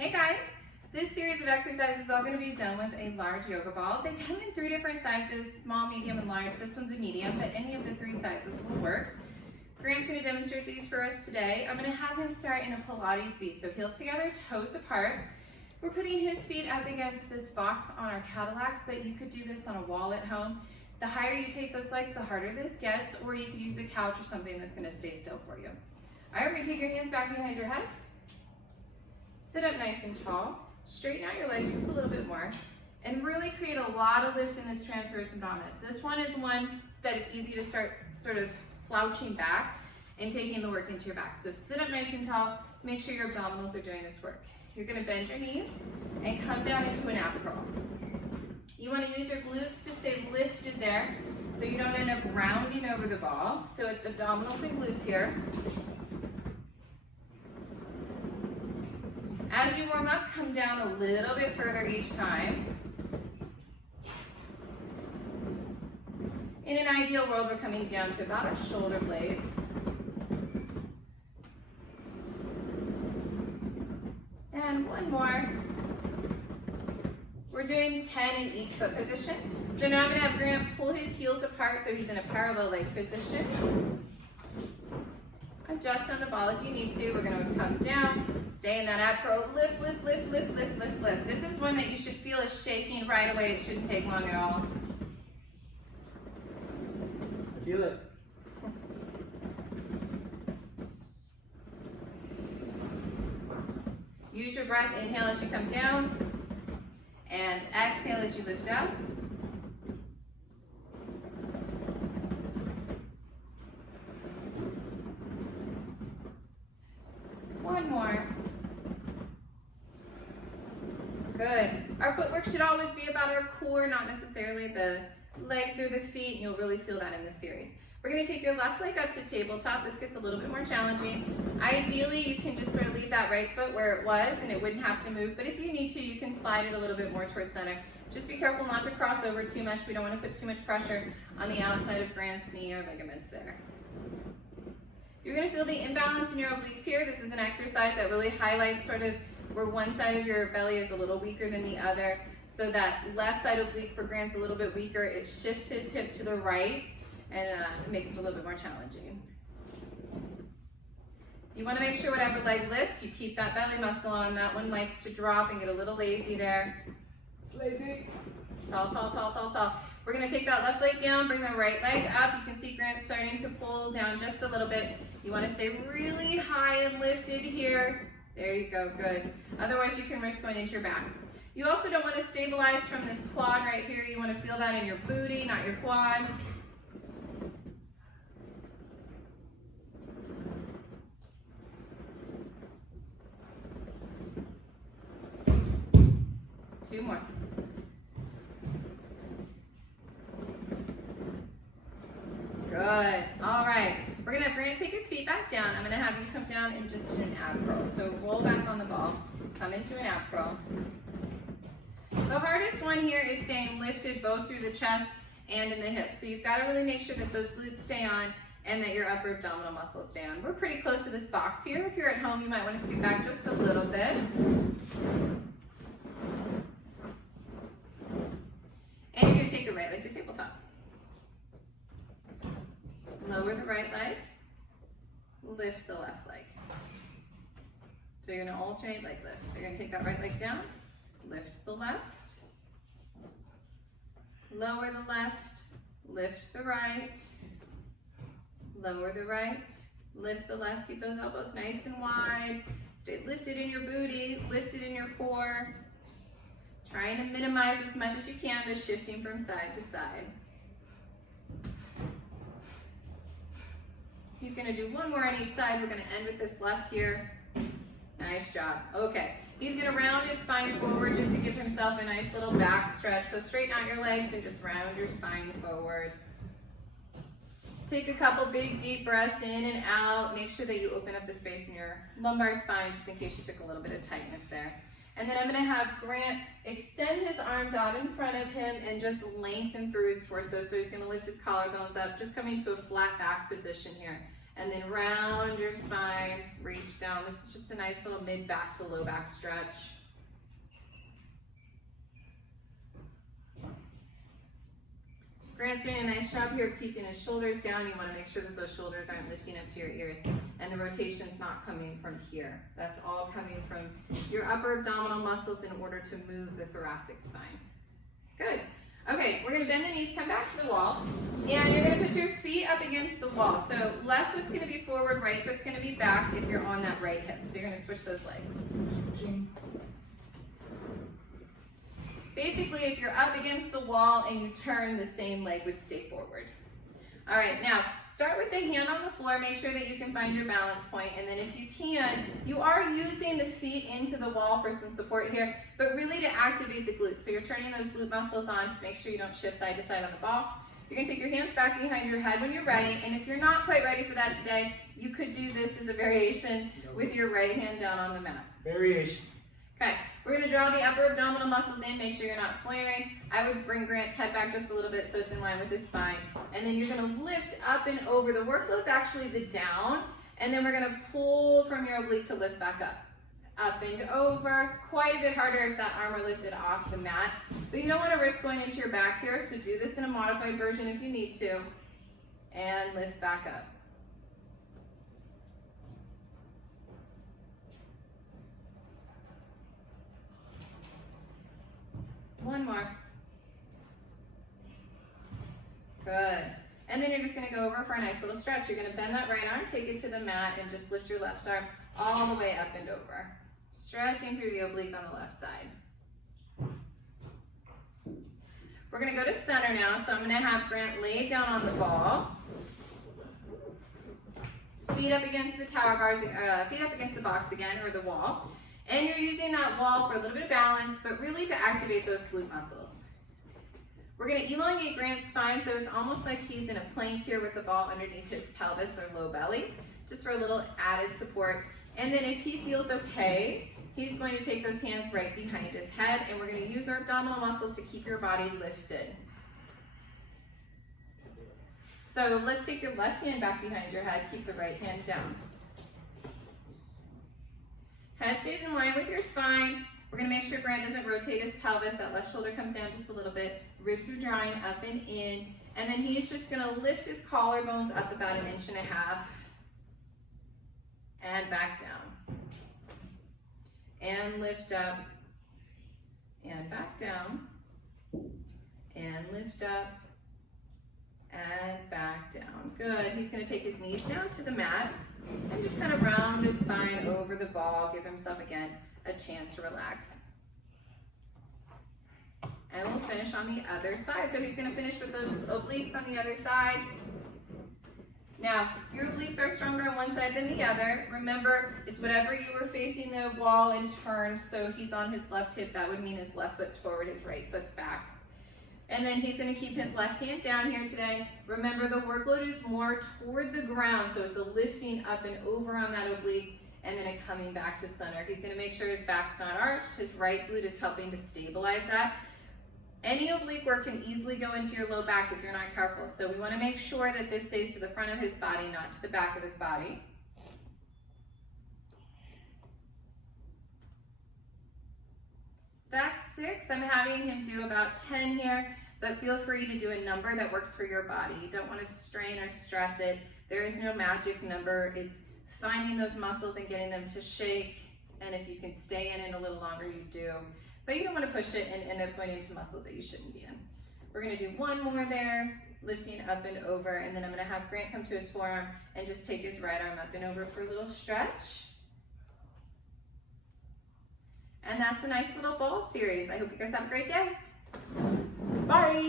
Hey guys, this series of exercises is all going to be done with a large yoga ball. They come in 3 different sizes, small, medium, and large. This one's a medium, but any of the 3 sizes will work. Grant's going to demonstrate these for us today. I'm going to have him start in a Pilates V, so heels together, toes apart. We're putting his feet up against this box on our Cadillac, but you could do this on a wall at home. The higher you take those legs, the harder this gets, or you could use a couch or something that's going to stay still for you. All right, we're going to take your hands back behind your head. Sit up nice and tall. Straighten out your legs just a little bit more and really create a lot of lift in this transverse abdominis. This one is one that it's easy to start sort of slouching back and taking the work into your back. So sit up nice and tall. Make sure your abdominals are doing this work. You're going to bend your knees and come down into an ab curl. You want to use your glutes to stay lifted there so you don't end up rounding over the ball. So it's abdominals and glutes here. As you warm up, come down a little bit further each time. In an ideal world, we're coming down to about our shoulder blades. And one more. We're doing 10 in each foot position. So now I'm going to have Grant pull his heels apart so he's in a parallel leg position. Adjust on the ball if you need to. We're going to come down, stay in that ab curl, lift, lift, lift, lift, lift, lift, lift. This is one that you should feel is shaking right away. It shouldn't take long at all. I feel it. Use your breath. Inhale as you come down, and exhale as you lift up. One more. Good. Our footwork should always be about our core, not necessarily the legs or the feet, and you'll really feel that in this series. We're going to take your left leg up to tabletop. This gets a little bit more challenging. Ideally, you can just sort of leave that right foot where it was, and it wouldn't have to move, but if you need to, you can slide it a little bit more towards center. Just be careful not to cross over too much. We don't want to put too much pressure on the outside of Grant's knee or ligaments there. You're going to feel the imbalance in your obliques here. This is an exercise that really highlights sort of where one side of your belly is a little weaker than the other. So that left side oblique for Grant's a little bit weaker. It shifts his hip to the right and it makes it a little bit more challenging. You want to make sure whatever leg lifts, you keep that belly muscle on. That one likes to drop and get a little lazy there. It's lazy. Tall, tall, tall, tall, tall. We're going to take that left leg down, bring the right leg up. You can see Grant starting to pull down just a little bit. You want to stay really high and lifted here. There you go, good. Otherwise you can risk going into your back. You also don't want to stabilize from this quad right here. You want to feel that in your booty, not your quad. Two more. Good. All right. We're going to have Grant take his feet back down. I'm going to have you come down and just do an ab curl. So roll back on the ball. Come into an ab curl. The hardest one here is staying lifted both through the chest and in the hips. So you've got to really make sure that those glutes stay on and that your upper abdominal muscles stay on. We're pretty close to this box here. If you're at home, you might want to scoot back just a little bit. And you're going to take your right leg to tabletop. Lower the right leg, lift the left leg. So you're going to alternate leg lifts. So you're going to take that right leg down, lift the left, lower the left, lift the right, lower the right, lift the left. Keep those elbows nice and wide. Stay lifted in your booty, lifted in your core. Trying to minimize as much as you can the shifting from side to side. He's going to do one more on each side. We're going to end with this left here. Nice job. Okay. He's going to round his spine forward just to give himself a nice little back stretch. So straighten out your legs and just round your spine forward. Take a couple big deep breaths in and out. Make sure that you open up the space in your lumbar spine just in case you took a little bit of tightness there. And then I'm going to have Grant extend his arms out in front of him and just lengthen through his torso. So he's going to lift his collarbones up, just coming to a flat back position here. And then round your spine, reach down. This is just a nice little mid back to low back stretch. Grant's doing a nice job here of keeping his shoulders down. You want to make sure that those shoulders aren't lifting up to your ears, and the rotation's not coming from here. That's all coming from your upper abdominal muscles in order to move the thoracic spine. Good. Okay, we're going to bend the knees, come back to the wall, and you're going to put your feet up against the wall. So left foot's going to be forward, right foot's going to be back if you're on that right hip. So you're going to switch those legs. Basically, if you're up against the wall and you turn, the same leg would stay forward. All right, now start with the hand on the floor. Make sure that you can find your balance point, and then if you can, you are using the feet into the wall for some support here, but really to activate the glutes. So you're turning those glute muscles on to make sure you don't shift side to side on the ball. You're gonna take your hands back behind your head when you're ready, and if you're not quite ready for that today, you could do this as a variation with your right hand down on the mat. Variation. Okay, we're going to draw the upper abdominal muscles in, make sure you're not flaring. I would bring Grant's head back just a little bit so it's in line with his spine. And then you're going to lift up and over. The workload's actually the down, and then we're going to pull from your oblique to lift back up. Up and over, quite a bit harder if that arm are lifted off the mat. But you don't want to risk going into your back here, so do this in a modified version if you need to. And lift back up. One more. Good. And then you're just going to go over for a nice little stretch. You're going to bend that right arm, take it to the mat, and just lift your left arm all the way up and over. Stretching through the oblique on the left side. We're going to go to center now, so I'm going to have Grant lay down on the ball. Feet up against the tower bars, feet up against the box again, or the wall. And you're using that wall for a little bit of balance, but really to activate those glute muscles. We're going to elongate Grant's spine, so it's almost like he's in a plank here with the ball underneath his pelvis or low belly, just for a little added support. And then if he feels okay, he's going to take those hands right behind his head, and we're going to use our abdominal muscles to keep your body lifted. So let's take your left hand back behind your head, keep the right hand down. Head stays in line with your spine. We're going to make sure Grant doesn't rotate his pelvis. That left shoulder comes down just a little bit. Ribs are drawing up and in. And then he's just going to lift his collarbones up about 1.5 inches. And back down. And lift up. And back down. And lift up. And back down. Good. He's going to take his knees down to the mat. And just kind of round his spine over the ball. Give himself, again, a chance to relax. And we'll finish on the other side. So he's going to finish with those obliques on the other side. Now, your obliques are stronger on one side than the other. Remember, it's whatever you were facing the wall and turn. So he's on his left hip. That would mean his left foot's forward, his right foot's back. And then he's going to keep his left hand down here today. Remember, the workload is more toward the ground, so it's a lifting up and over on that oblique, and then a coming back to center. He's going to make sure his back's not arched. His right glute is helping to stabilize that. Any oblique work can easily go into your low back if you're not careful. So we want to make sure that this stays to the front of his body, not to the back of his body. That's 6. I'm having him do about 10 here, but feel free to do a number that works for your body. You don't want to strain or stress it. There is no magic number. It's finding those muscles and getting them to shake, and if you can stay in it a little longer, you do. But you don't want to push it and end up going into muscles that you shouldn't be in. We're going to do one more there, lifting up and over, and then I'm going to have Grant come to his forearm and just take his right arm up and over for a little stretch. And that's a nice little ball series. I hope you guys have a great day. Bye.